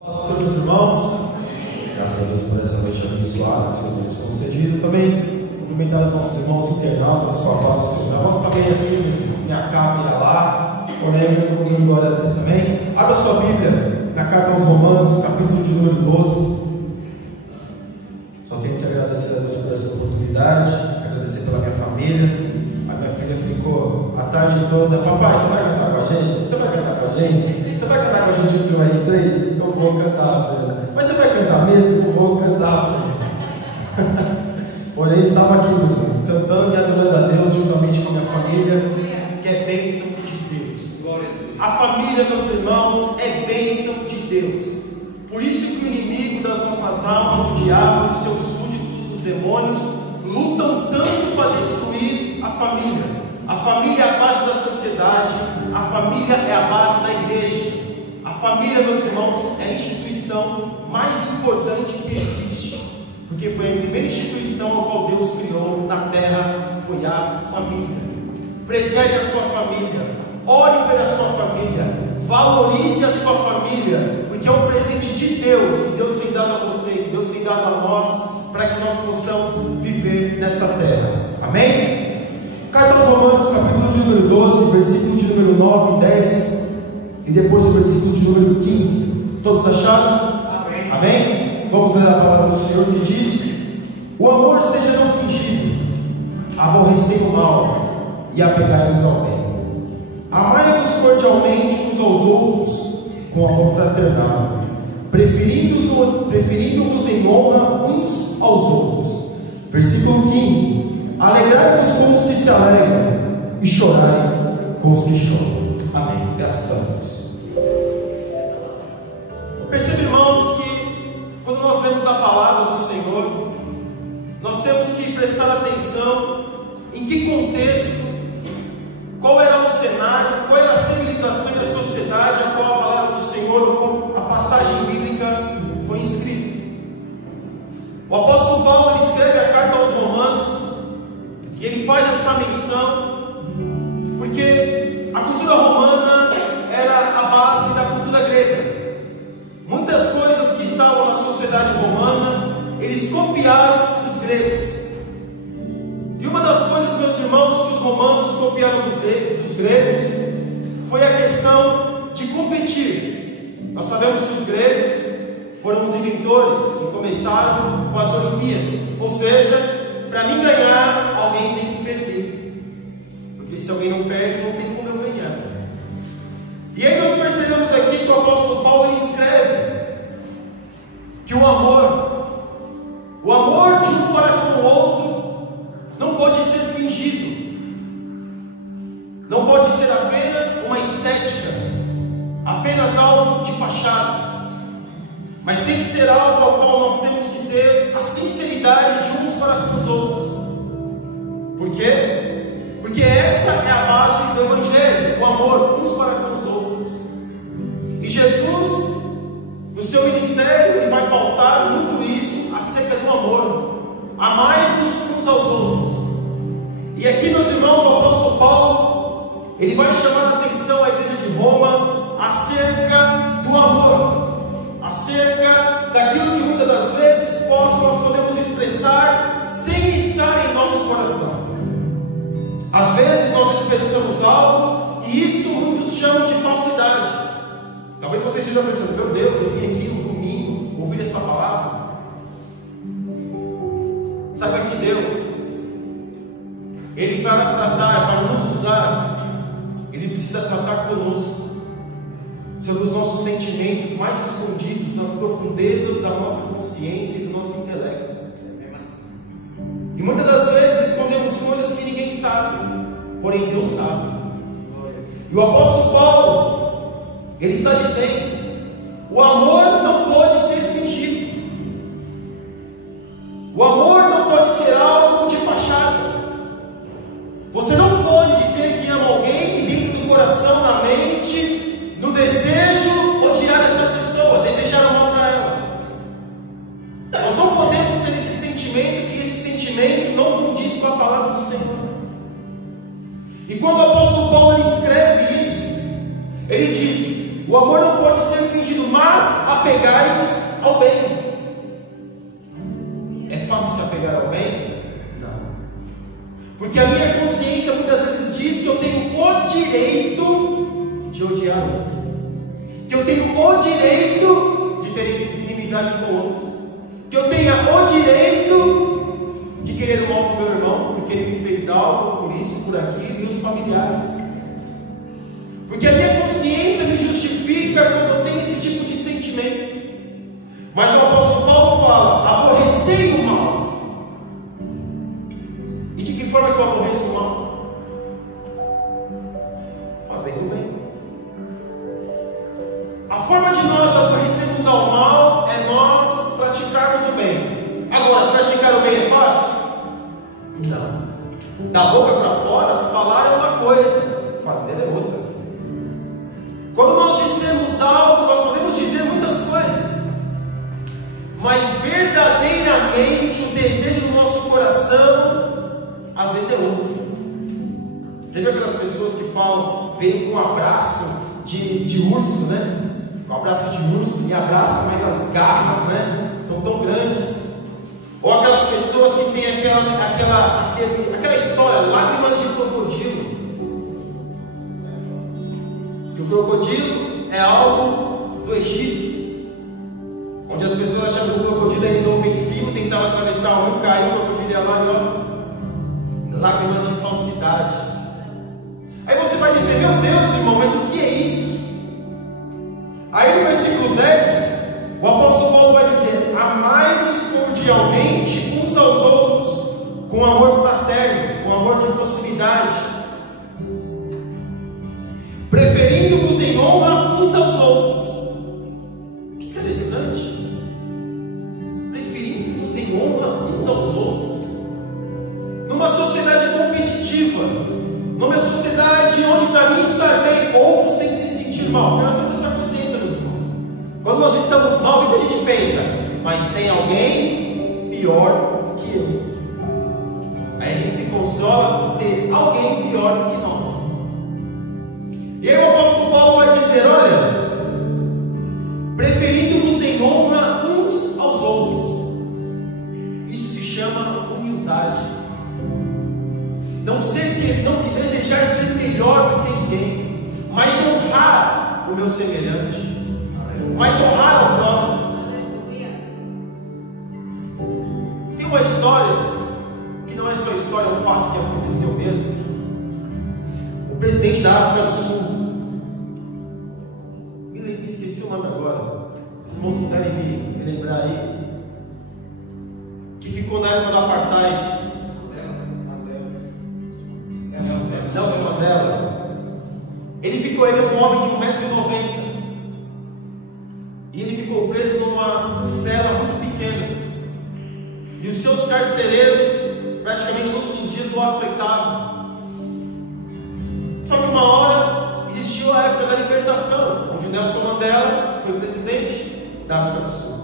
Paz do Senhor, meus irmãos. Graças a Deus por essa noite abençoada que o Senhor tem nos concedido. Também cumprimentar os nossos irmãos internautas com a paz do Senhor. A voz está bem assim, meus irmãos. Minha câmera lá, porém, eu glória a Deus. Amém? Abra sua Bíblia na carta aos Romanos, capítulo de número 12. Só tenho que agradecer a Deus por essa oportunidade, agradecer pela minha família. A minha filha ficou a tarde toda: papai, você vai cantar com a gente? Você vai cantar com a gente? Você vai cantar com a gente entre aí 3? Eu vou cantar, filha. Mas você vai cantar mesmo? Eu vou cantar, filha. Porém, estava aqui, meus irmãos, cantando e adorando a Deus juntamente com a minha família, que é bênção de Deus. A família, meus irmãos, é bênção de Deus. Por isso que o inimigo das nossas almas, o diabo, os seus súditos, os demônios, lutam tanto para destruir a família. A família é a base da sociedade, a família é a base da igreja. A família, meus irmãos, é a instituição mais importante que existe, porque foi a primeira instituição a qual Deus criou na terra, foi a família. Preserve a sua família, ore pela sua família, valorize a sua família, porque é um presente de Deus, que Deus tem dado a você, que Deus tem dado a nós, para que nós possamos viver nessa terra. Amém? Carta aos Romanos, capítulo de número 12, versículo de número 9 e 10, e depois o versículo de número 15. Todos acharam? Amém? Amém? Vamos ler a palavra do Senhor que diz: o amor seja não fingido, aborrecendo o mal e apegai-vos ao bem. Amai-vos cordialmente uns aos outros com amor fraternal, preferindo-vos em honra uns aos outros. Versículo 15: alegrai-vos com os que se alegram e chorai com os que choram. Amém. Graças a Deus. Percebe, irmãos, que quando nós lemos a palavra do Senhor, nós temos que prestar atenção em que contexto, qual era o cenário, qual era a civilização e a sociedade a qual a palavra do Senhor, ou a passagem bíblica foi escrita. O apóstolo Paulo, ele escreve a carta aos Romanos, e ele faz essa menção, porque a cultura romana era a base da cultura grega. Muitas coisas que estavam na sociedade romana, eles copiaram dos gregos. E uma das coisas, meus irmãos, que os romanos copiaram dos gregos, foi a questão de competir. Nós sabemos que os gregos foram os inventores que começaram com as Olimpíadas. Ou seja, para mim ganhar, alguém tem que perder, porque se alguém não perde, não tem como eu ganhar. E aí nós percebemos aqui que o apóstolo Paulo, ele escreve que o amor de um para com o outro não pode ser fingido, não pode ser apenas uma estética, apenas algo de fachada, mas tem que ser algo ao qual nós temos que ter a sinceridade de uns para com os outros. Por quê? Porque essa é a base do Evangelho, o amor uns para com os outros. E Jesus, no seu ministério, ele vai pautar muito isso acerca do amor. Amai-vos uns aos outros. E aqui, meus irmãos, o apóstolo Paulo, ele vai chamar a atenção à igreja de Roma acerca do amor, acerca daquilo que muitas das vezes nós podemos expressar sem estar em nosso coração. Às vezes nós expressamos algo e isso muitos chamam de falsidade. Talvez você esteja pensando: meu Deus, eu vim aqui no domingo ouvir essa palavra. Saiba que Deus, Ele, para tratar, para nos usar, Ele precisa tratar conosco sobre os nossos sentimentos mais escondidos nas profundezas da nossa consciência e do nosso intelecto. E muitas das vezes escondemos coisas que ninguém sabe, porém Deus sabe. E o apóstolo Paulo, ele está dizendo: o amor não pode ser fingido, o amor não pode ser algo de fachada. Você não pode dizer que ama alguém e dentro do coração, na mente, no desejo, odiar essa pessoa, desejar o mal para ela. Nós não podemos ter esse sentimento, que esse sentimento não condiz com a palavra do Senhor. E quando o apóstolo Paulo escreve isso, ele diz: o amor não pode ser fingido, mas apegai-vos ao bem. É fácil se apegar ao bem? Não. Porque a minha consciência muitas vezes diz que eu tenho o direito de odiar o outro, que eu tenho o direito de ter inimizade com o outro, que eu tenha o direito de querer o mal para o meu irmão, porque ele me fez algo, por isso, por aquilo, e os familiares. Porque a minha consciência me justifica quando eu tenho esse tipo de sentimento. Mas o apóstolo Paulo fala: aborrecei o mal. E de que forma que eu aborreço o mal? Fazendo o bem. A forma de nós aborrecermos ao mal é nós praticarmos o bem. Agora, praticar o bem é fácil? Não. Da boca para fora, falar é uma coisa, fazer é outra. Quando nós dizemos algo, nós podemos dizer muitas coisas, mas verdadeiramente o desejo do nosso coração às vezes é outro. Já viu aquelas pessoas que falam, veio com um abraço de urso, né? Com um abraço de urso, me abraça, mas as garras, né, são tão grandes. Ou aquelas pessoas que têm aquela história, lágrimas de crocodilo. Que o crocodilo é algo do Egito, onde as pessoas achavam que o crocodilo era inofensivo, tentavam atravessar o rio, caiu, o crocodilo ia lá e ó, lágrimas de falsidade. Aí você vai dizer: meu Deus, irmão, mas o que é isso? Aí no versículo 10, o apóstolo Paulo vai dizer: amai-vos cordialmente uns aos outros, com amor fraterno, com amor de proximidade, preferindo-vos em honra uns aos outros. Que interessante. Preferindo-vos em honra uns aos outros. Numa sociedade competitiva, numa sociedade onde para mim estar bem, outros têm que se sentir mal. Porque nós temos essa consciência, meus irmãos. Quando nós estamos mal, o que a gente pensa? Mas tem alguém pior do que eu. Aí a gente se consola por ter alguém pior do que nós. E aí o apóstolo Paulo vai dizer: olha, preferindo-vos em honra uns aos outros. Isso se chama humildade. Não desejar ser melhor do que ninguém, mas honrar o meu semelhante, mas honrar ao próximo. Tem uma história que não é só história, é um fato que aconteceu mesmo. O presidente da África do Sul, me esqueci o nome agora, se os irmãos puderem me lembrar aí, que ficou na época do apartheid, Nelson Mandela. Ele é um homem de 1,90 m, e ele ficou preso numa cela muito pequena, e os seus carcereiros praticamente todos os dias o açoitavam. Só que uma hora existiu a época da libertação, onde Nelson Mandela foi presidente da África do Sul.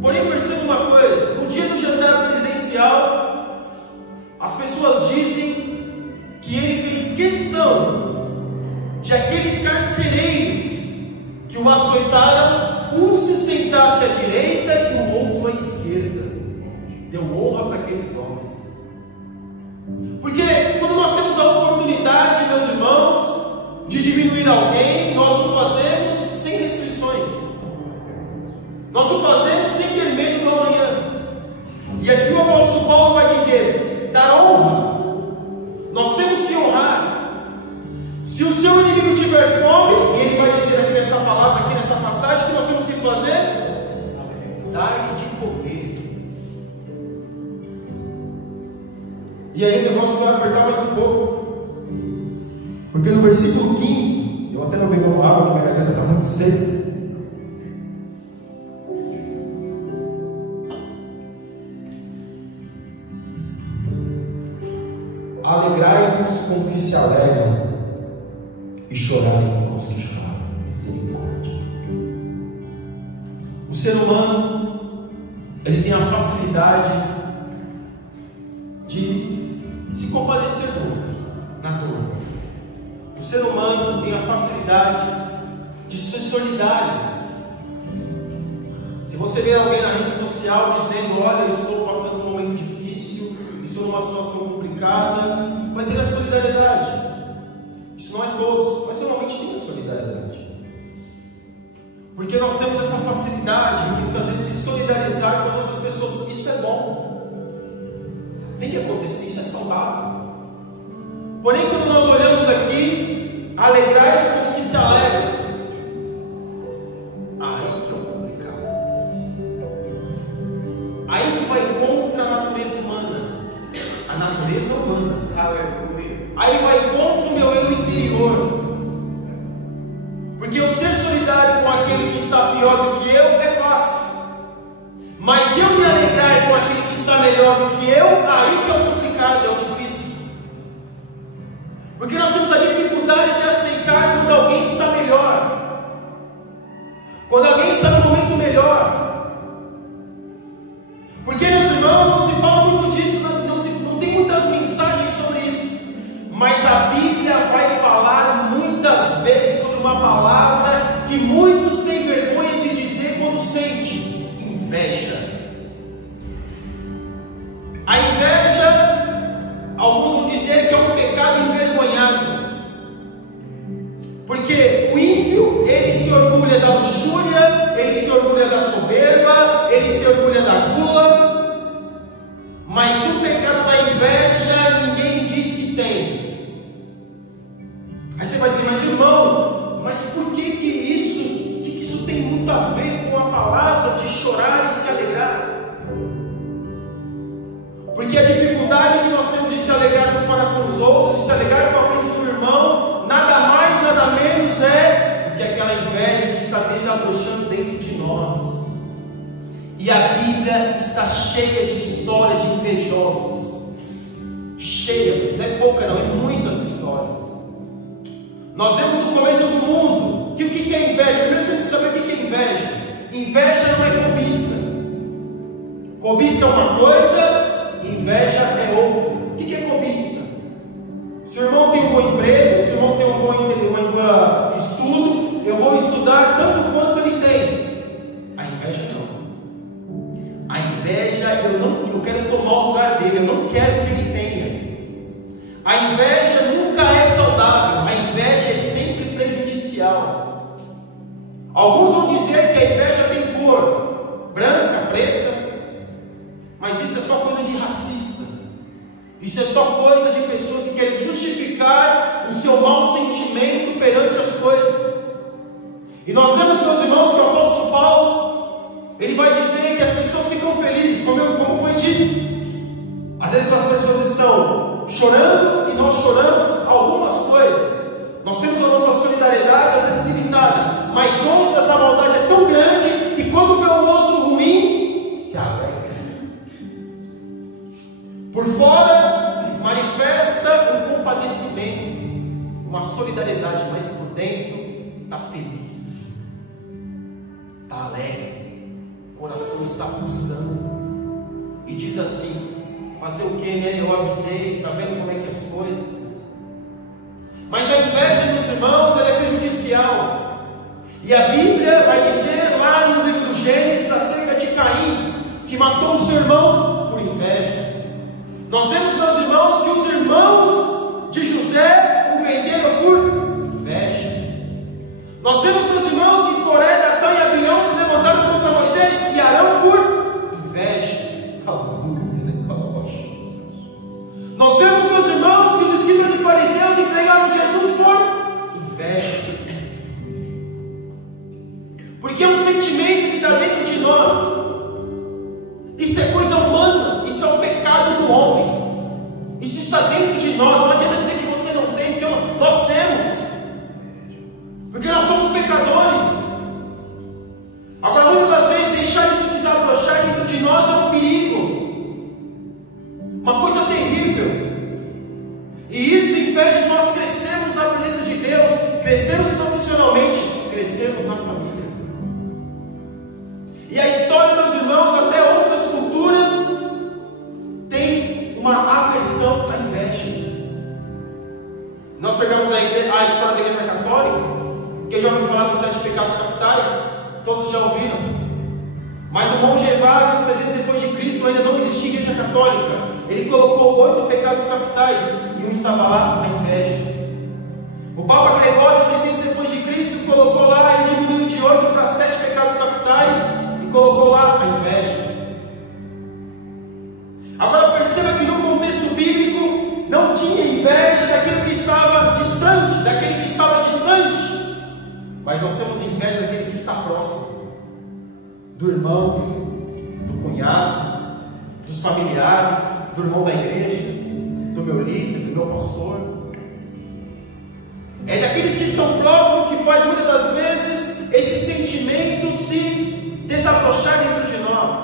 Porém, perceba uma coisa: no dia do jantar presidencial, as pessoas dizem que ele fez questão de aqueles carcereiros que o açoitaram, um se sentasse à direita e o outro à esquerda. Deu honra para aqueles homens. Porque quando nós temos a oportunidade, meus irmãos, de diminuir alguém, nós o fazemos sem restrições. Nós o fazemos sem ter medo do amanhã. E aqui o apóstolo Paulo vai dizer: dar honra. Nós temos que honrar. Se o seu inimigo tiver fome, ele vai dizer aqui nessa palavra, aqui nessa passagem, que nós temos que fazer? Dar-lhe de comer. E aí o negócio vai apertar mais um pouco, porque no versículo 15, eu até não bebi uma água, que minha garganta está muito seca. Alegrai-vos com os que se alegram, e chorai com os que choram. Misericórdia. O ser humano, ele tem a facilidade de se compadecer do outro na dor. O ser humano tem a facilidade de ser solidário. Se você vê alguém na rede social dizendo: olha, eu estou passando um momento difícil, estou numa situação complicada, vai ter a solidariedade. Isso não é todos, mas normalmente tem a solidariedade. Porque nós temos essa facilidade de muitas vezes se solidarizar com as outras pessoas. Isso é bom. Tem que acontecer, isso é saudável. Porém, quando nós olhamos aqui, alegrai-se com os que se alegram. Aí que é o complicado. Aí que vai contra a natureza humana. A natureza humana. Aí vai contra o meu eu interior. Porque eu ser solidário com aquele que está pior do que eu é fácil. Mas eu me alegrar com aquele que está melhor do que eu, aí que é o complicado, é o difícil. Porque nós temos a dificuldade de aceitar quando alguém está melhor. Quando alguém está no momento melhor. Porque, meus irmãos, não se fala muito disso, não tem muitas mensagens sobre isso. Mas a Bíblia vai falar muitas vezes sobre uma palavra que muitos têm vergonha de dizer quando sente: inveja. A inveja, alguns vão dizer que é um pecado envergonhado. Porque o ímpio, ele se orgulha da luxúria, ele se orgulha da soberba, ele se orgulha da gula. Mas o pecado da inveja, ninguém diz que tem. Aí você vai dizer: mas irmão, mas por que isso tem muito a ver com a palavra de chorar e se alegrar? Porque a dificuldade que nós temos de se alegrarmos para com os outros, de se alegrar com a bênção do irmão, nada mais, nada menos é do que aquela inveja que está desabrochando dentro de nós. E a Bíblia está cheia de história de invejosos. Cheia, não é pouca não, é muitas histórias. Nós vemos no começo do mundo que o que é inveja? Primeiro você tem que saber o que é inveja. Inveja não é cobiça. Cobiça é uma coisa, inveja é outra. O que é cobiça? Se o irmão tem um bom emprego, se o irmão tem um bom estudo, eu vou estudar tanto quanto ele tem. A inveja não. A inveja, eu quero tomar o lugar dele, eu não quero que ele tenha. A inveja nunca é saudável, a inveja é sempre prejudicial. Alguns vão dizer que a inveja tem cor branca, preta, mas isso é só coisa de racista. Isso é só coisa de pessoas que querem justificar o seu mau sentimento perante as coisas. E nós vemos, meus irmãos, que o apóstolo Paulo, ele vai dizer que as pessoas ficam felizes, como foi dito. Às vezes as pessoas estão chorando e nós choramos algumas coisas. Nós temos a nossa solidariedade às vezes limitada, mas outras a maldade é tão grande que quando vê um outro ruim, se alegra. Por fora manifesta um compadecimento, uma solidariedade, mas por dentro está feliz, está alegre, o coração está pulsando e diz assim: fazer o que, né? Eu avisei, está vendo como é que é as coisas? Mas a inveja, meus irmãos, ela é prejudicial. E a Bíblia vai dizer lá no livro do Gênesis acerca de Caim, que matou o seu irmão por inveja. Nós vemos, meus irmãos, que os irmãos de José o venderam por inveja. Nós vemos, meus irmãos, que Coré, Datã e Abião se levantaram contra Moisés e Arão por inveja. Nós vemos, meus irmãos, que os escribas e fariseus entregaram Jesus por inveja. Porque é um sentimento que está dentro de nós. Isso é coisa humana, isso é um pecado do homem. Isso está dentro de nós, não adianta dizer que você não tem, porque nós temos. Porque nós somos pecadores. Agora, muitas das vezes, deixar isso desabrochar dentro de nós é um perigo. Uma coisa terrível. E isso impede de nós crescermos na presença de Deus, crescermos profissionalmente, crescermos na família. E a história, meus irmãos, até outras culturas tem uma aversão à inveja. Nós pegamos a história da Igreja Católica, Porque já ouviu falar dos 7 pecados capitais? Todos já ouviram. Mas o monge Evagrius, 300 depois de Cristo, ainda não existia igreja católica. Ele colocou 8 pecados capitais e um estava lá, a inveja. O Papa Gregório, 600 depois de Cristo, colocou lá, ele diminuiu de 8 para 7 pecados capitais e colocou lá a inveja. Agora perceba que no contexto bíblico não tinha inveja daquele que estava distante, mas nós temos inveja daquele que está próximo, do irmão, do cunhado, dos familiares, do irmão da igreja, do meu líder, do meu pastor. É daqueles que estão próximos que faz muitas das vezes esse sentimento se desabrochar dentro de nós.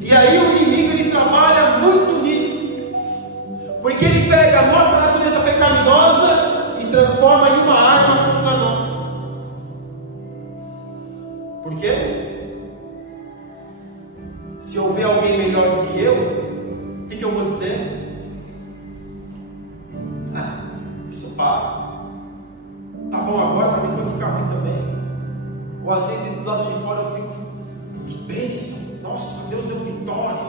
E aí o inimigo ele trabalha muito nisso, porque ele pega a nossa natureza pecaminosa e transforma em uma arma contra nós. Por quê? Se houver alguém melhor do que eu, o que eu vou dizer? Isso passa. Tá bom agora, mas depois vai ficar ruim também. Ou às vezes do lado de fora eu fico, que bênção, nossa, Deus deu vitória.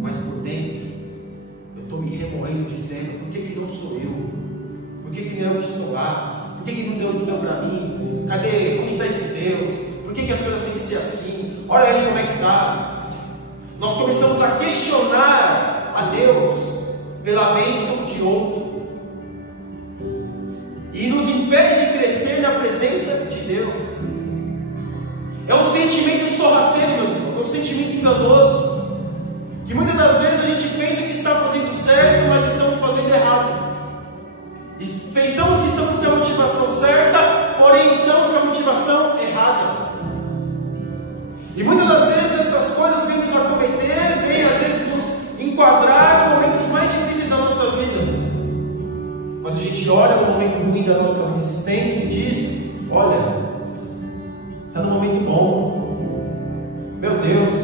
Mas por dentro, eu estou me remoendo dizendo, por que não sou eu? Por que não eu que estou lá? Por que Deus não deu para mim? Cadê? Onde está esse Deus? Por que as coisas têm que ser assim? Olha aí como é que está. Nós começamos a questionar a Deus pela bênção de outro. E nos impede de crescer na presença de Deus. É um sentimento sorrateiro, meus irmãos, é um sentimento enganoso, que muitas das vezes a gente pensa que está fazendo certo, mas estamos fazendo errado. Pensamos que estamos com a motivação certa, porém estamos com a motivação errada. E muitas das vezes essas coisas vêm nos acometer, vêm às vezes nos enquadrar em momentos mais difíceis da nossa vida. Quando a gente olha no momento ruim da nossa existência e diz, olha, está no momento bom. Meu Deus,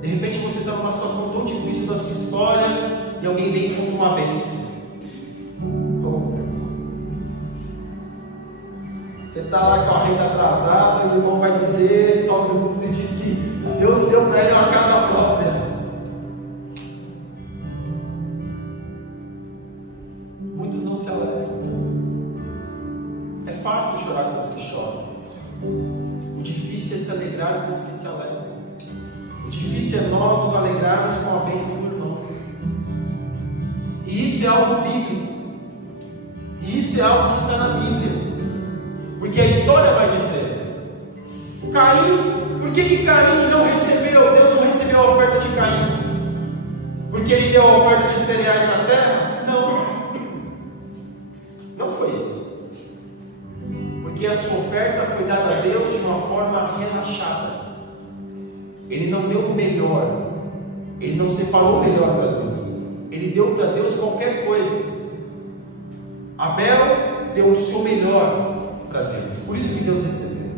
de repente você está numa situação tão difícil da sua história e alguém vem e conta uma bênção. Você está lá com a renda atrasada, e o irmão vai dizer, só que o mundo diz que Deus deu para ele uma casa própria. Muitos não se alegram. É fácil chorar com os que choram. O difícil é se alegrar com os que se alegram. O difícil é nós nos alegrarmos com a bênção do irmão. E isso é algo bíblico. E isso é algo que está na Bíblia. Porque a história vai dizer, Caim, por que Caim não recebeu, Deus não recebeu a oferta de Caim? Porque ele deu a oferta de cereais na terra? Não foi isso. Porque a sua oferta foi dada a Deus de uma forma relaxada. Ele não deu o melhor, ele não separou o melhor para Deus, ele deu para Deus qualquer coisa. Abel deu o seu melhor para Deus, por isso que Deus recebeu.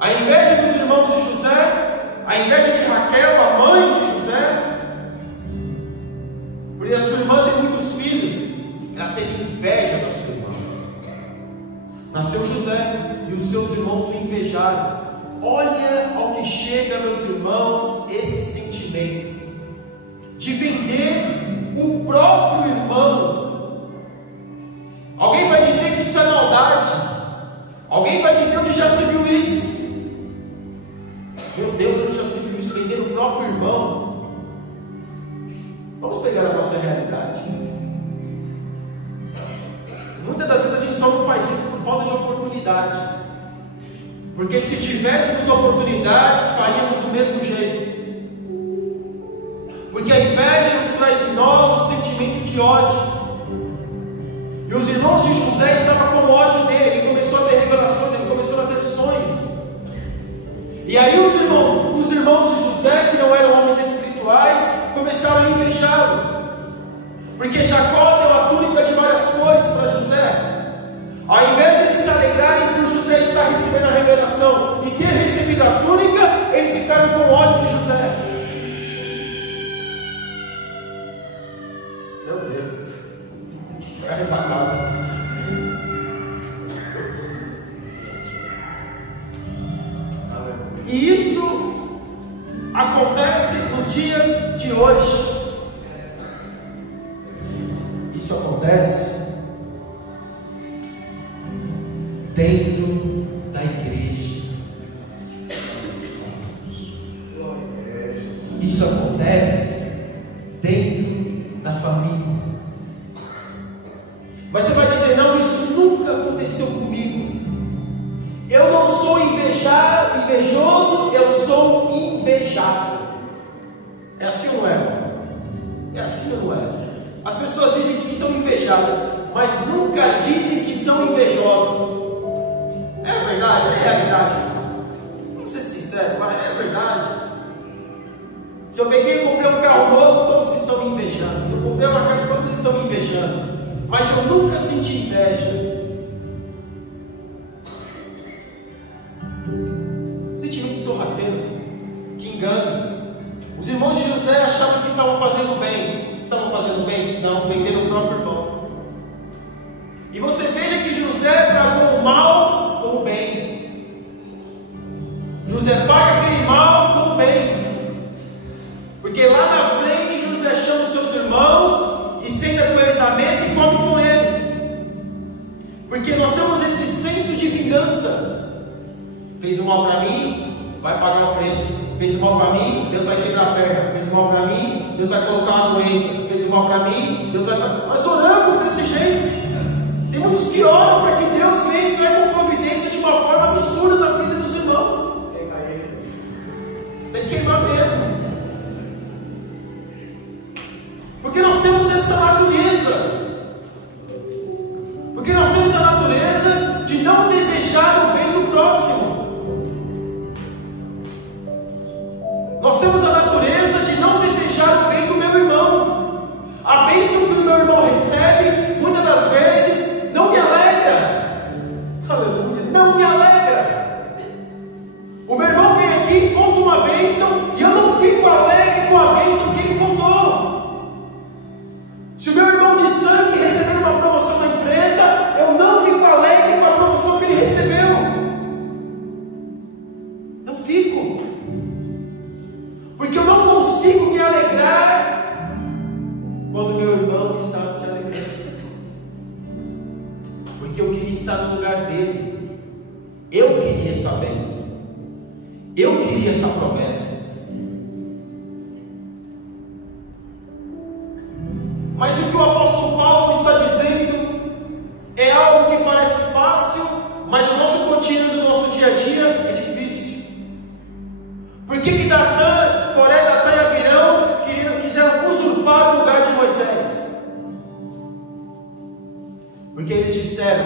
A inveja dos irmãos de José, a inveja de Raquel, a mãe de José, porque a sua irmã tem muitos filhos, ela teve inveja da sua irmã. Nasceu José e os seus irmãos o invejaram. Olha ao que chega, meus irmãos, esse sentimento de vender o próprio irmão. Alguém vai dizer que isso é maldade. Alguém vai dizer onde já se viu isso. Meu Deus, onde já se viu isso? Vender o próprio irmão. Vamos pegar a nossa realidade. Muitas das vezes a gente só não faz isso por falta de oportunidade. Porque se tivéssemos oportunidades, faríamos do mesmo jeito. Porque a inveja nos traz em nós um sentimento de ódio. E os irmãos de José estavam com ódio dele. Ele começou a ter revelações, ele começou a ter sonhos. E aí os irmãos de José, que não eram homens espirituais, começaram a invejá-lo. Porque Jacó deu a túnica de várias cores para José. Ao invés de eles se alegrarem por José estar recebendo a revelação e ter recebido a túnica, eles ficaram com ódio de José. Meu Deus, foi arrebatado. E isso acontece nos dias de hoje. Isso acontece dentro da igreja. Isso acontece dentro da família. Mas você vai dizer: não, isso nunca aconteceu comigo. Eu não sou invejoso, eu sou invejado. É assim ou não é? É assim ou não é? As pessoas dizem que são invejadas, mas nunca dizem que são invejosas. É verdade? É realidade. Vamos ser sinceros, mas é verdade. Se eu peguei e comprei um carro novo, todos estão me invejando. Se eu comprei uma casa, todos estão me invejando. Mas eu nunca senti inveja. Sentimento sorrateiro, que engana. Os irmãos de José achavam que estavam fazendo bem. Estavam fazendo bem? Não, venderam o próprio irmão. E você veja que José pagou o mal como bem. José paga aquele mal como bem. Porque lá na frente José chama os seus irmãos e senta com eles à mesa e come com eles. Porque nós temos esse senso de vingança. Fez o mal para mim, vai pagar o preço. Fez o mal para mim, Deus vai quebrar a perna. Fez o mal para mim, Deus vai colocar uma doença. Fez o mal para mim, Deus vai... Nós oramos desse jeito. Tem muitos que oram para que Deus venha entrar com providência de uma forma absurda na vida dos irmãos. Tem que queimar mesmo. Porque nós temos essa natureza. Porque nós temos a natureza de não desejar o bem do próximo. Nós temos a natureza de não desejar o bem do meu irmão. A bênção que o meu irmão recebe, muitas das vezes, não me alegra. Aleluia, não me alegra. O meu irmão vem aqui e conta uma bênção e eu não fico alegre com a bênção que ele contou. Se o meu irmão de sangue receber uma promoção na empresa, eu não fico alegre com a promoção que ele recebeu. Não fico. Porque eu não consigo me alegrar quando meu irmão está se alegrando. Porque eu queria estar no lugar dele. Eu queria essa bênção. Eu queria essa promessa. Mas o que o apóstolo Paulo está dizendo é algo que parece fácil, mas no nosso cotidiano, no nosso dia a dia, é difícil. Por que Datã, Coré, Datã e Abirão quiseram usurpar o lugar de Moisés? Porque eles disseram: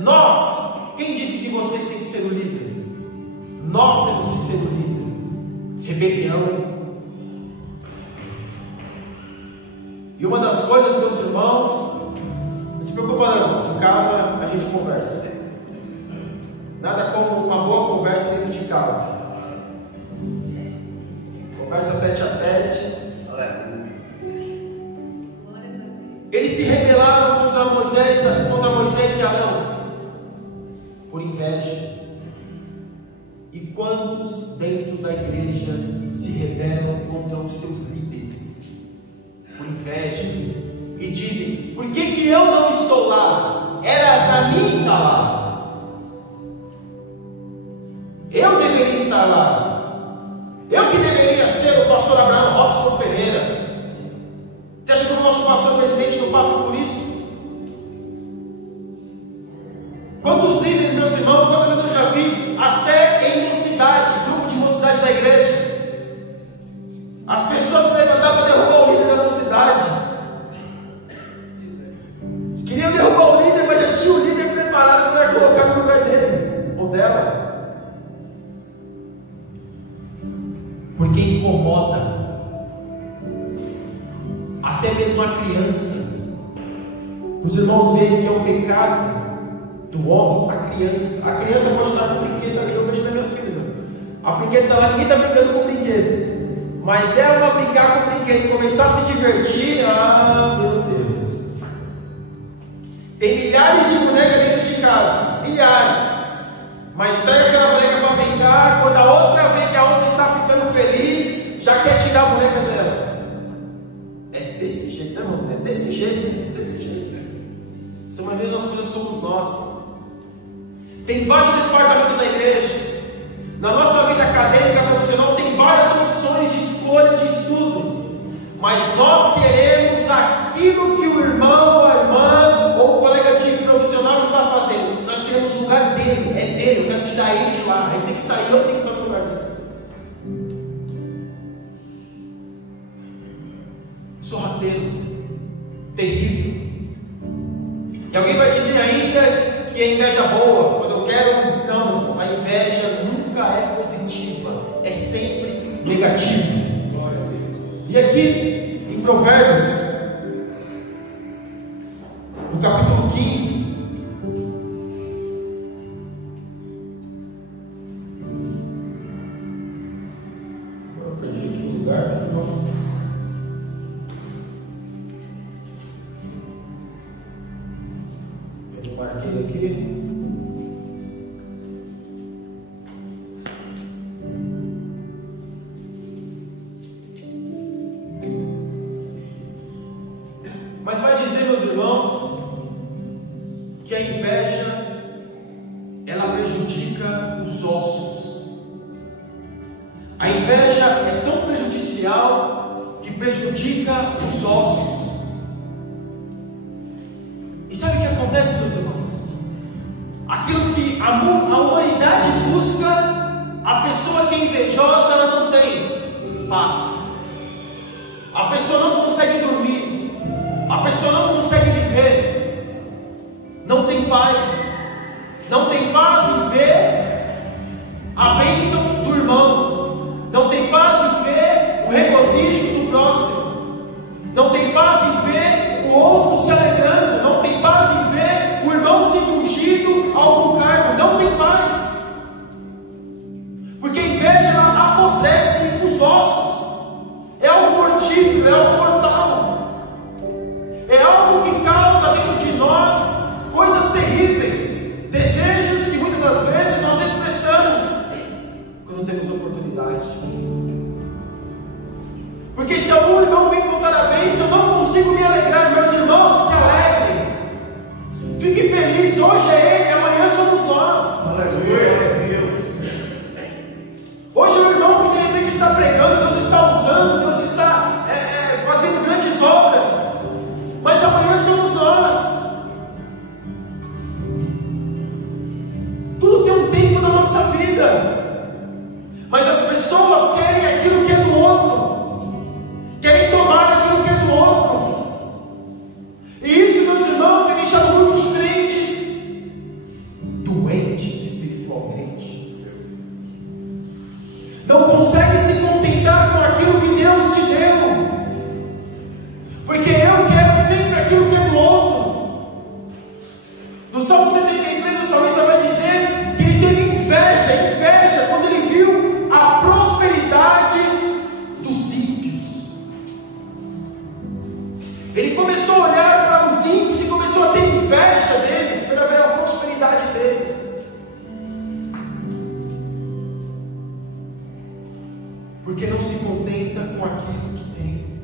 nós, quem disse que vocês têm que ser o líder? Nós temos que ser o líder. Rebelião. E uma das coisas, meus irmãos, não se preocupa não, em casa a gente conversa. Nada como uma boa conversa dentro de casa. Conversa tete a tete. Eles se rebelaram contra Moisés e Arão por inveja. E quantos dentro da igreja se rebelam contra os seus líderes por inveja e dizem: por que eu não estou lá? Era para mim estar lá. Eu deveria estar lá. Eu que deveria ser o pastor Abraão Robson Ferreira. Você acha que o nosso pastor presidente não passa por isso? Quantos líderes, meus irmãos, quantas vezes eu já vi, até em mocidade, grupo de mocidade da igreja, as pessoas se levantaram para derrubar o líder da mocidade. Queriam derrubar o líder, mas já tinha o líder preparado para colocar no lugar dele ou dela. Porque incomoda até mesmo a criança. Os irmãos veem que é um pecado do homem, a criança. A criança pode estar com o brinquedo ali, eu vejo nas minhas filhas. A brinquedo está lá, ninguém está brincando com o brinquedo. Mas ela brincar com o brinquedo e começar a se divertir, ah, meu Deus. Tem milhares de bonecas dentro de casa, milhares. Mas pega aquela boneca para brincar, quando a outra vez somos nós. Tem vários departamentos da igreja. Na nossa vida acadêmica, profissional, tem várias opções de escolha de estudo. Mas nós queremos aquilo que o irmão, a irmã ou o colega de profissional está fazendo. Nós queremos o lugar dele, é dele, eu quero tirar ele de lá. Ele tem que sair, eu tenho que estar no lugar dele. Sorrateiro, terrível. E alguém vai dizer ainda que a inveja é boa. Quando eu quero, não, a inveja nunca é positiva, é sempre negativa. E aqui em Provérbios, no capítulo 15, eu perdi aqui o lugar, mas não. Eu marquei aqui. Mas vai dizer, meus irmãos, que a inveja ela prejudica os ossos. A inveja é tão prejudicial que prejudica os ossos. E sabe o que acontece, meus irmãos? Aquilo que a humanidade busca, a pessoa que é invejosa ela não tem paz. A pessoa não consegue dormir. A pessoa não consegue viver, não tem paz em ver a bênção do irmão, não tem paz em ver o regozijo do próximo, não tem paz em ver o outro se alegrando, não tem paz em ver o irmão sendo ungido a algum cargo, não tem paz, porque a inveja ela apodrece os ossos, é algo mortífero, é algo mortal. É algo que causa dentro de nós coisas terríveis, desejos que muitas das vezes nós expressamos quando temos oportunidade. Porque se algum irmão vem contar a bênção, eu não consigo me alegrar. Meus irmãos, se alegrem, fique feliz. Hoje é ele, amanhã somos nós. Aleluia. Hoje é o irmão que de repente está pregando, Deus está usando, Deus está fazendo grandes obras. Mas amanhã somos nós. Tudo tem um tempo na nossa vida. Mas as pessoas querem aquilo que é do outro, querem tomar aquilo que é do outro. E isso, meus irmãos, tem deixado muitos crentes doentes espiritualmente. Não conseguem se contentar com aquilo que Deus te deu. Porque eu quero sempre aquilo que é do outro. No Salmo 73, o salmista vai dizer que ele teve inveja quando ele viu a prosperidade dos ímpios. Ele começou a olhar para os ímpios e começou a ter inveja deles, para ver a prosperidade deles. Porque não se contenta com aquilo que tem.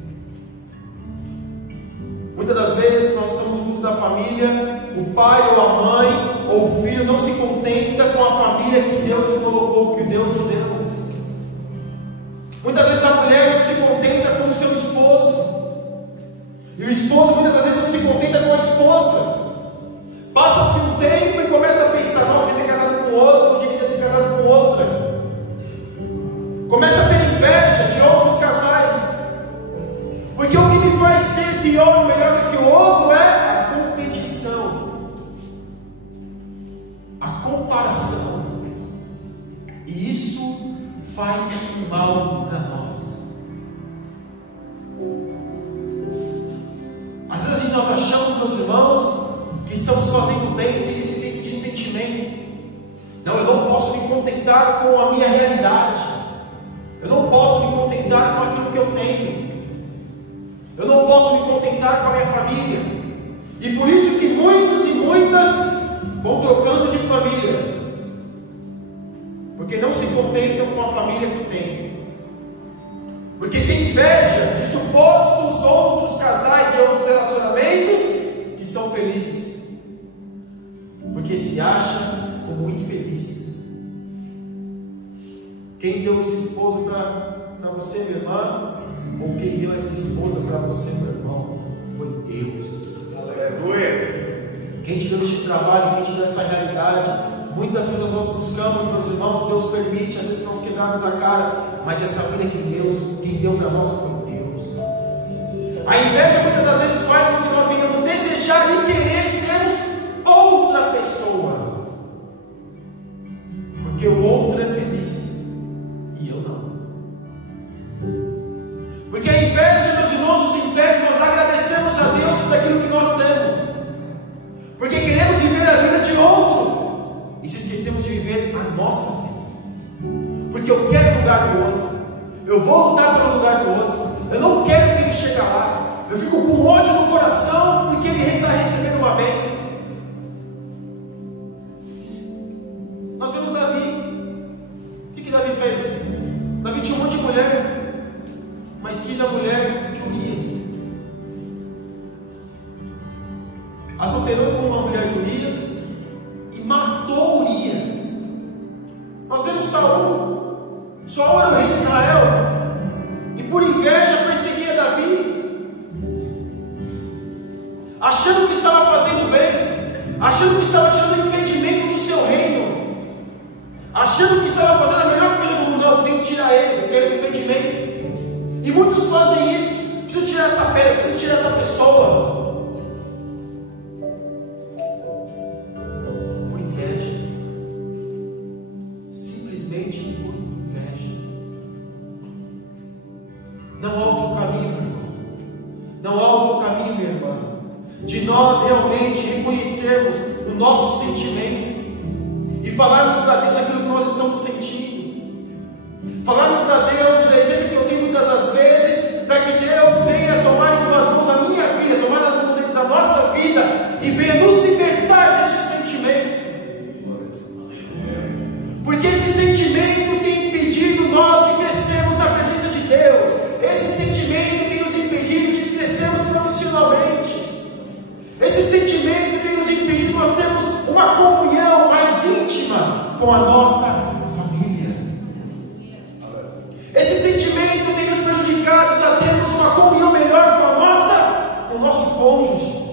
Muitas das vezes nós estamos no culto da família, o pai ou a mãe ou o filho não se contenta com a família que Deus o colocou, que Deus o deu. Muitas vezes a mulher não se contenta com o seu esposo, e o esposo muitas das vezes não se contenta com a esposa. Passa-se um tempo e começa a pensar: nossa, eu devia ter casado com outro, eu devia ter casado com outra. Começa a ter inveja de outros casais. Porque o que me faz ser pior ou melhor do que o outro é a competição, a comparação. E isso faz mal para nós. Às vezes nós achamos, meus irmãos, que estamos fazendo bem, tem esse tipo de sentimento. Não, eu não posso me contentar com a minha realidade. Eu não posso me contentar com aquilo que eu tenho. Eu não posso me contentar com a minha família. E por isso que muitos e muitas vão trocando de família, porque não se contentam com a família que tem, porque tem inveja de supostos outros casais e outros relacionamentos que são felizes. porque se acha como infeliz. Quem deu esse esposo para você, minha irmã? Ou quem deu essa esposa para você, meu irmão? Foi Deus. Aleluia. Quem te deu este trabalho, quem te deu essa realidade? Muitas coisas nós buscamos, meus irmãos, Deus permite, às vezes nós quebramos a cara, mas essa vida que Deus, quem deu para nós foi Deus. A inveja muitas das vezes faz com que nós venhamos desejar e querer sermos outra pessoa, porque o outro é feliz e eu não. Porque a inveja, meus irmãos, nos impede nós agradecemos a Deus por aquilo que nós temos, porque queremos viver a vida de outro e se esquecemos de viver a nossa vida, porque eu quero o lugar do outro, eu vou lutar pelo lugar do outro, eu não quero que ele chegue lá, eu fico com ódio no coração porque ele está recebendo uma bênção. Nós vemos Davi. O que Davi fez? Davi tinha um monte de mulher, mas quis a mulher de Urias, adulterou com uma mulher de Urias e matou Urias. Nós vemos Saul era o rei de Israel e por inveja perseguia Davi, achando que estava fazendo bem, achando que estava tirando impedimento do seu reino, achando que estava fazendo a melhor coisa do mundo. Não, tem que tirar ele, porque ele é impedimento. E muitos fazem isso. Preciso tirar essa pedra, preciso tirar essa pessoa. Por inveja. Simplesmente por inveja. Não há outro caminho, meu irmão. Não há outro caminho, minha irmã, de nós realmente reconhecermos o nosso sentimento e falarmos para Deus aquilo que nós estamos sentindo, falarmos para Deus o desejo que eu tenho muitas das vezes, para que Deus venha tomar em tuas mãos a minha vida, tomar nas mãos deles a nossa vida e venha nos libertar desse sentimento, porque esse sentimento tem impedido nós de crescermos na presença de Deus, esse sentimento tem nos impedido de crescermos profissionalmente, esse sentimento tem nos impedido de nós termos uma comunhão mais íntima com a nossa família. Esse sentimento tem nos prejudicado a termos uma comunhão melhor com o nosso cônjuge.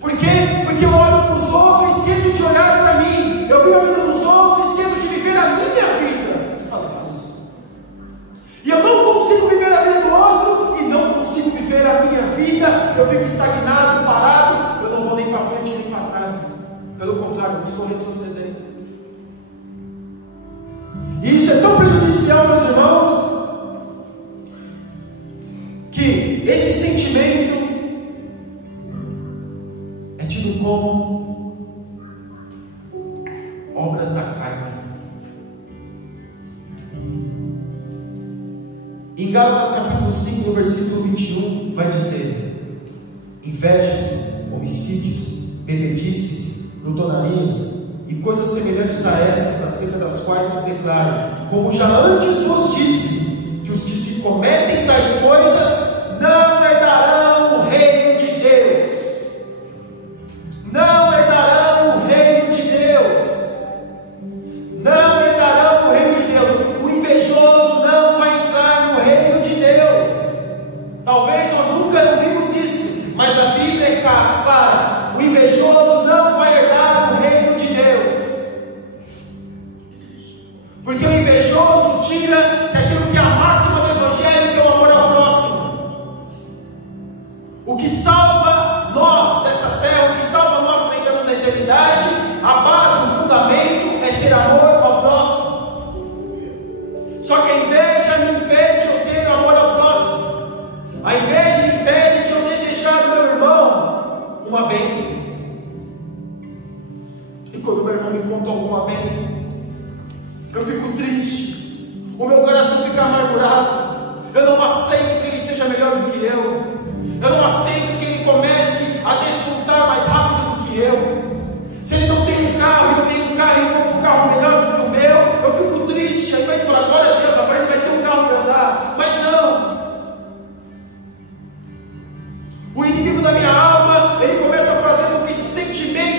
Por quê? Porque eu olho para os outros e esqueço de olhar para mim. Eu vivo a vida dos outros e esqueço de viver a minha vida. E eu não consigo viver a vida do outro e não consigo viver a minha vida. Eu fico estagnado, parado. Eu não vou nem para frente nem para trás. Pelo contrário, eu estou retrocedendo. E isso é tão prejudicial, meus irmãos, que esse sentimento é tido como obras da carne. Em Gálatas capítulo 5, no versículo 21, vai dizer: invejas, homicídios, bebedices, glutonarias e coisas semelhantes a estas, acerca das quais nos declaro, como já antes vos disse, que os que se cometem tais coisas não herdarão o reino de Deus. Não herdarão o reino de Deus. Não herdarão o reino de Deus. O invejoso não vai entrar no reino de Deus. Talvez nós nunca vimos isso, mas a Bíblia é clara: o invejoso não vai herdar o reino de Deus. Porque o invejoso tira daquilo que é a máxima do Evangelho, que é o amor ao próximo. O que salva nós dessa terra, o que salva nós para entrarmos na eternidade, a base, o fundamento é ter amor ao próximo. Só que a inveja me impede de eu ter amor ao próximo. A inveja me impede de eu desejar do meu irmão uma bênção. E quando meu irmão me conta alguma bênção, eu fico triste, o meu coração fica amargurado, eu não aceito que ele seja melhor do que eu não aceito que ele comece a despontar mais rápido do que eu. Se ele não tem um carro e eu tenho um carro e compro um carro melhor do que o meu, eu fico triste. Aí vai falar: glória a Deus, agora ele vai ter um carro para andar. Mas não, o inimigo da minha alma, ele começa a fazer com que esse sentimento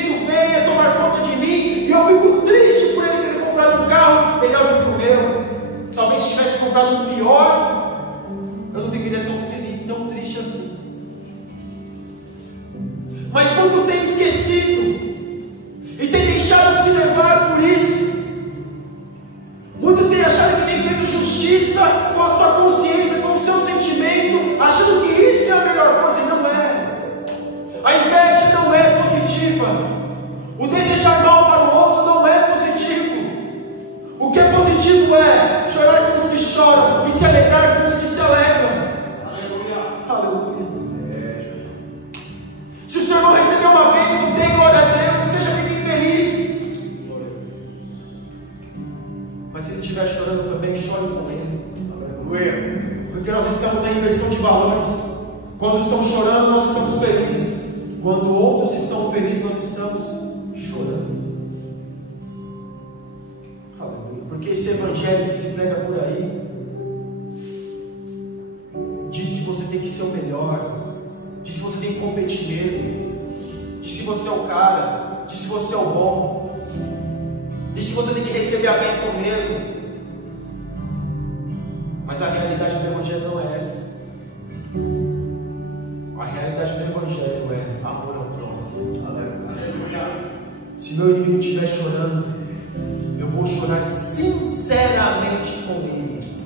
valores. Quando estão chorando, nós estamos felizes. Quando outros estão felizes, nós estamos chorando. Aleluia. Porque esse evangelho que se prega por aí diz que você tem que ser o melhor, diz que você tem que competir mesmo, diz que você é o cara, diz que você é o bom, diz que você tem que receber a bênção mesmo. Mas a realidade do evangelho não é essa. A realidade do evangelho é amor ao próximo. Aleluia. Se meu inimigo estiver chorando, eu vou chorar sinceramente com ele.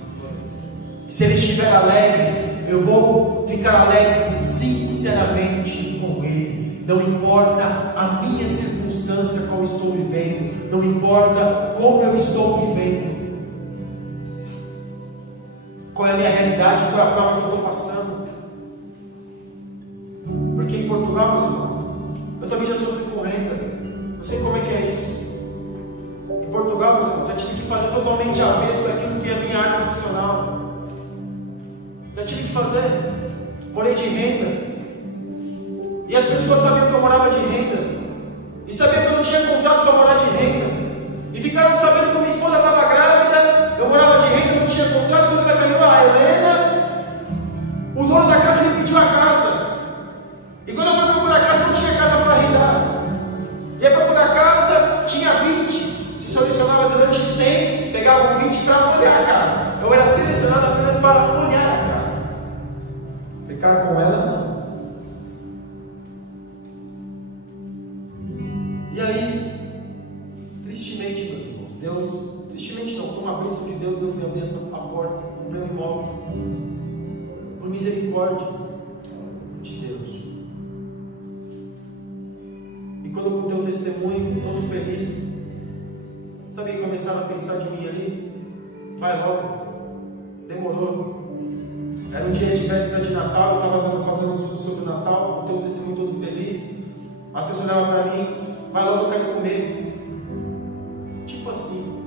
Se ele estiver alegre, eu vou ficar alegre sinceramente com ele. Não importa a minha circunstância, qual eu estou vivendo, não importa como eu estou vivendo, qual é a minha realidade, qual é a prova que eu estou passando. Porque em Portugal, meus irmãos, eu também já sofri com renda, eu sei como é que é isso. Em Portugal, meus irmãos, já tive que fazer totalmente avesso daquilo que é a minha área profissional. Já tive que fazer, morei de renda, e as pessoas sabiam que eu morava de renda, e sabiam que eu não tinha contrato para morar de renda, e ficaram sabendo que minha esposa estava grávida, eu morava de renda, não tinha contrato. Quando ela ganhou a Helena, o dono da casa me pediu a casa, e quando eu fui procurar casa, não tinha casa para arrendar, ia procurar casa, tinha 20, se selecionava durante 100, pegava 20 para olhar a casa, eu era selecionado apenas para olhar a casa. Ficar com ela, não. E aí, tristemente, meus irmãos, Deus, tristemente não, foi uma bênção de Deus, Deus me abriu a porta, comprei um imóvel, por misericórdia de Deus. E quando eu contei o testemunho, todo feliz, sabe que começaram a pensar de mim ali? Vai logo, demorou. Era um dia de véspera de Natal, eu estava fazendo um estudo sobre o Natal, contei o testemunho todo feliz. As pessoas olhavam para mim, vai logo, eu quero comer. Tipo assim.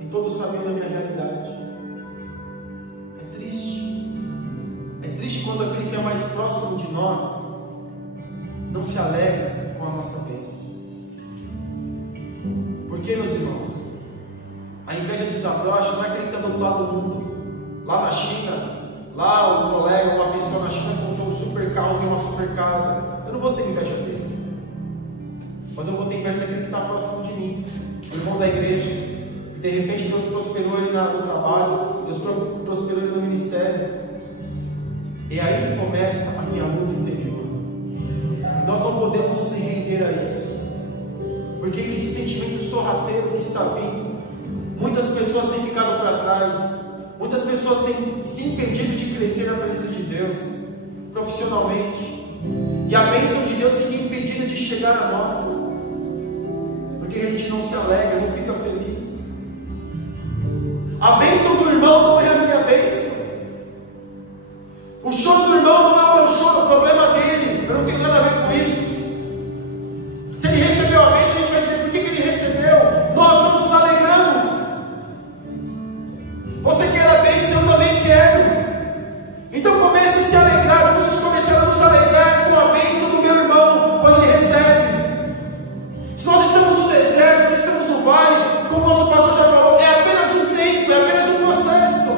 E todos sabiam da minha realidade. É triste. É triste quando aquele que é mais próximo de nós não se alegra com a nossa bênção. Porque, meus irmãos, a inveja desabrocha, não é aquele que está do outro lado do mundo. Lá na China, lá um colega, uma pessoa na China comprou um super carro, tem uma super casa. Eu não vou ter inveja dele, mas eu vou ter inveja daquele que está próximo de mim, o irmão da igreja, que de repente Deus prosperou ele no trabalho, Deus prosperou ele no ministério. É aí que começa a minha luta interior. E nós não podemos nos render a isso, porque esse sentimento sorrateiro que está vindo, muitas pessoas têm ficado para trás. Muitas pessoas têm se impedido de crescer na presença de Deus, profissionalmente, e a bênção de Deus fica impedida de chegar a nós, porque a gente não se alegra, não fica feliz. A bênção do irmão não é a minha bênção, o choro do irmão não é o meu choro, o problema dele, eu não tenho nada a ver com isso. Se ele recebeu a bênção, a gente vai dizer por que ele recebeu. Nós não nos alegramos. Você quer a bênção, eu também quero. Então comece a se alegrar. Vamos começar a nos alegrar com a bênção do meu irmão quando ele recebe. Se nós estamos no deserto, nós estamos no vale, como o nosso pastor já falou, é apenas um tempo, é apenas um processo.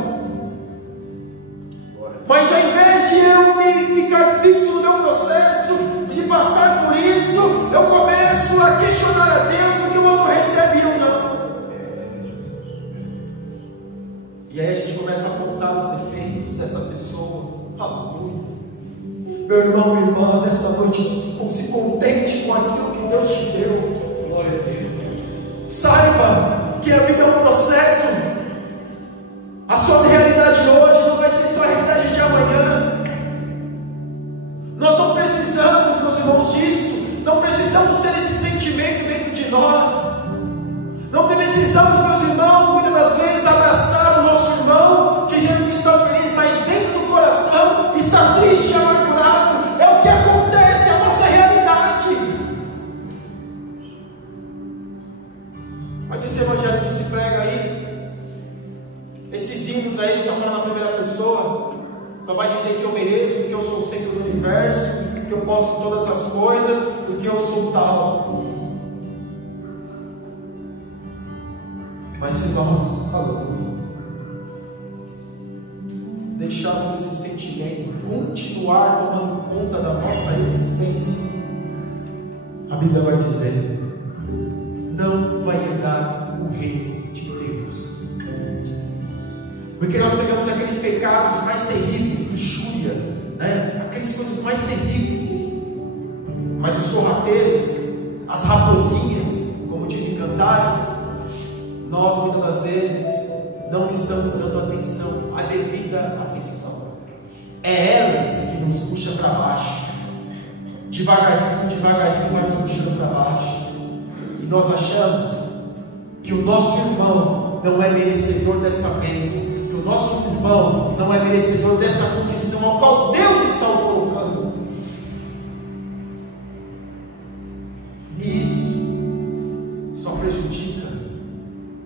Mas ao invés de eu me ficar fixo no meu processo, de passar por isso, eu começo a questionar a Deus porque o outro recebe e eu não. E aí a gente começa a apontar os defeitos dessa pessoa. Aleluia. Meu irmão, minha irmã, nesta noite se contente com aquilo que Deus te deu. Glória a Deus. Saiba que a vida é um processo. A sua realidade hoje não vai ser sua realidade de amanhã. Nós não precisamos, meus irmãos, disso. Não precisamos ter esse sentimento dentro de nós. Não precisamos, meus irmãos, muitas das vezes abraçar o nosso irmão, dizendo que está feliz, mas dentro do coração está triste e amargurado. É o que acontece, é a nossa realidade. Mas esse evangelho que se prega aí, esses hinos aí só falam na primeira pessoa, universo, que eu posso todas as coisas, porque eu sou tal. Mas se nós, deixarmos esse sentimento continuar tomando conta da nossa existência, a Bíblia vai dizer: não vai herdar o reino de Deus. Porque nós pegamos aqueles pecados mais terríveis, luxúria, aquelas coisas mais terríveis, mas os sorrateiros, as raposinhas, como dizem Cantares, nós muitas das vezes não estamos dando atenção, a devida atenção. É elas que nos puxa para baixo, devagarzinho vai nos puxando para baixo, e nós achamos que o nosso irmão não é merecedor dessa bênção, que o nosso irmão não é merecedor dessa condição ao qual Deus está o colocando. E isso só prejudica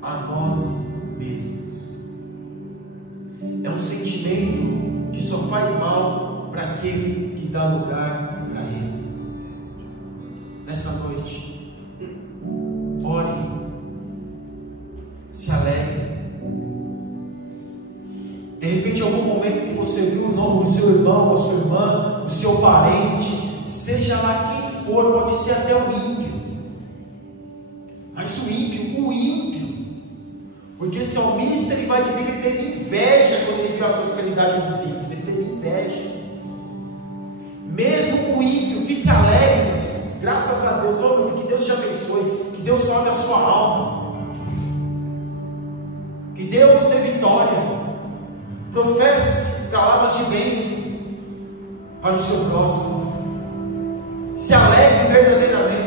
a nós mesmos. É um sentimento que só faz mal para aquele que dá lugar para ele. Nessa noite, ore, se alegre. De repente, em algum momento que você viu o nome do seu irmão, ou sua irmã, do seu parente, seja lá quem for, pode ser até o ímpio, mas o ímpio, porque esse salmista, ele vai dizer que ele teve inveja quando ele viu a prosperidade dos ímpios. Ele teve inveja. Mesmo o ímpio, fique alegre, meus irmãos. Graças a Deus, meu filho, que Deus te abençoe, que Deus salve a sua alma, que Deus dê vitória. Professe palavras de bênção para o seu próximo. Se alegre verdadeiramente.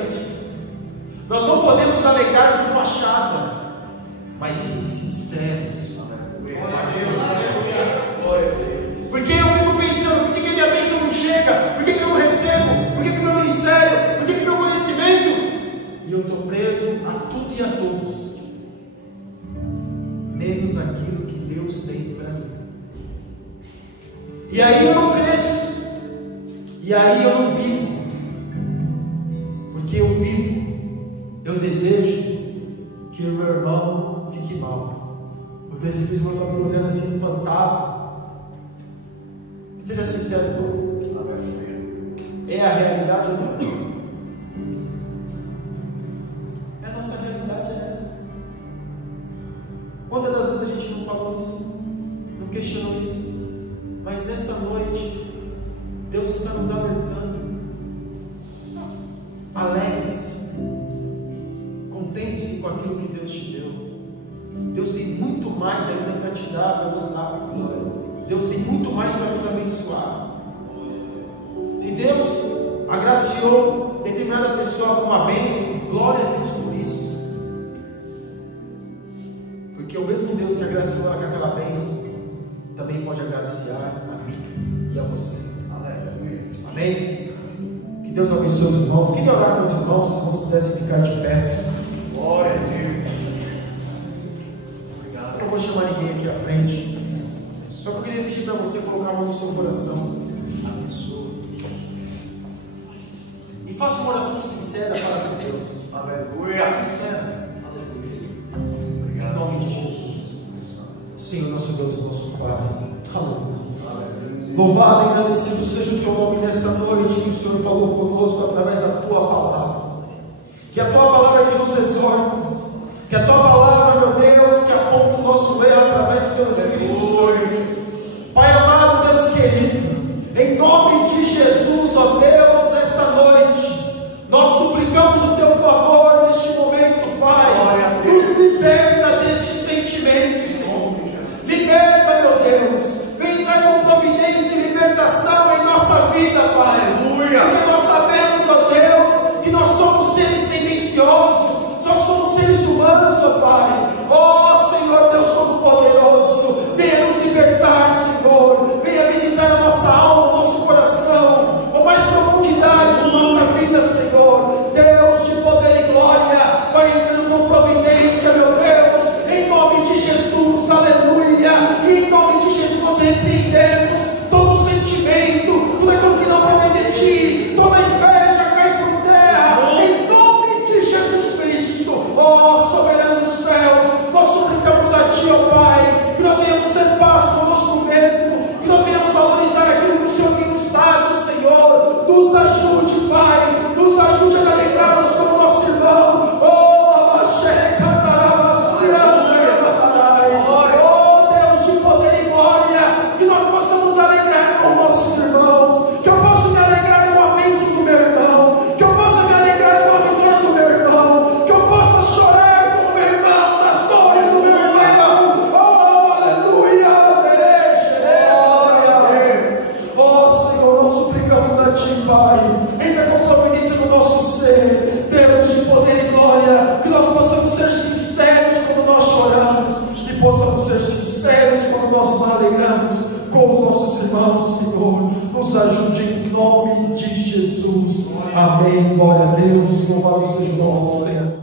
Nós não podemos alegar por fachada, mas sim sinceros. Porque eu fico pensando: por que minha bênção não chega? Por que eu não recebo? Por que meu ministério? Por que meu conhecimento? E eu estou preso a tudo e a todos, menos aquilo que Deus tem para mim. E aí eu não cresço, e aí eu não vivo, porque eu vivo, eu desejo que o meu irmão fique mal. Eu desejo que o irmão está me olhando assim espantado. Seja sincero, é a realidade ou não? A nossa realidade é essa. Quantas das vezes a gente não falou isso, não questionou isso? Mas nesta noite, Deus está nos alertando. Alegre-se, contente-se com aquilo que Deus te deu. Deus tem muito mais ainda para te dar, para nos dar. Deus tem muito mais para nos abençoar. Se Deus agraciou determinada pessoa com uma bênção, glória a Deus por isso. Porque o mesmo Deus que agraciou ela com aquela bênção também pode agraciar a mim e a você. Amém? Que Deus abençoe os irmãos. Queria orar com os irmãos, se os irmãos pudessem ficar de pé. Glória a Deus. Obrigado. Eu não vou chamar ninguém aqui à frente. Só que eu queria pedir para você colocar a mão no seu coração. Abençoe. E faça uma oração sincera para com Deus. Aleluia. Sincera. Aleluia. Em nome de Jesus. Senhor, nosso Deus e nosso Pai. Aleluia. Louvado e agradecido seja o teu nome nessa noite, que o Senhor falou conosco através da tua palavra. Que a tua palavra que nos exorta, que a tua palavra, meu Deus, que aponta o nosso erro através do teu Espírito Santo. Pai amado, Deus querido, em nome de Jesus, ó Deus, nesta noite, nós suplicamos o teu favor neste momento, Pai. Nos liberta destes sentimentos, liberta, meu Deus. Vem dar com providência e libertação em nossa vida, Pai. Aleluia. Porque nós sabemos, ó Deus, que nós somos seres tendenciosos, nós somos seres humanos, ó Pai. Ó Senhor Deus Todo-Poderoso, venha nos com os nossos irmãos, Senhor. Nos ajude em nome de Jesus. Amém. Glória a Deus. Louvado seja o nome do Senhor.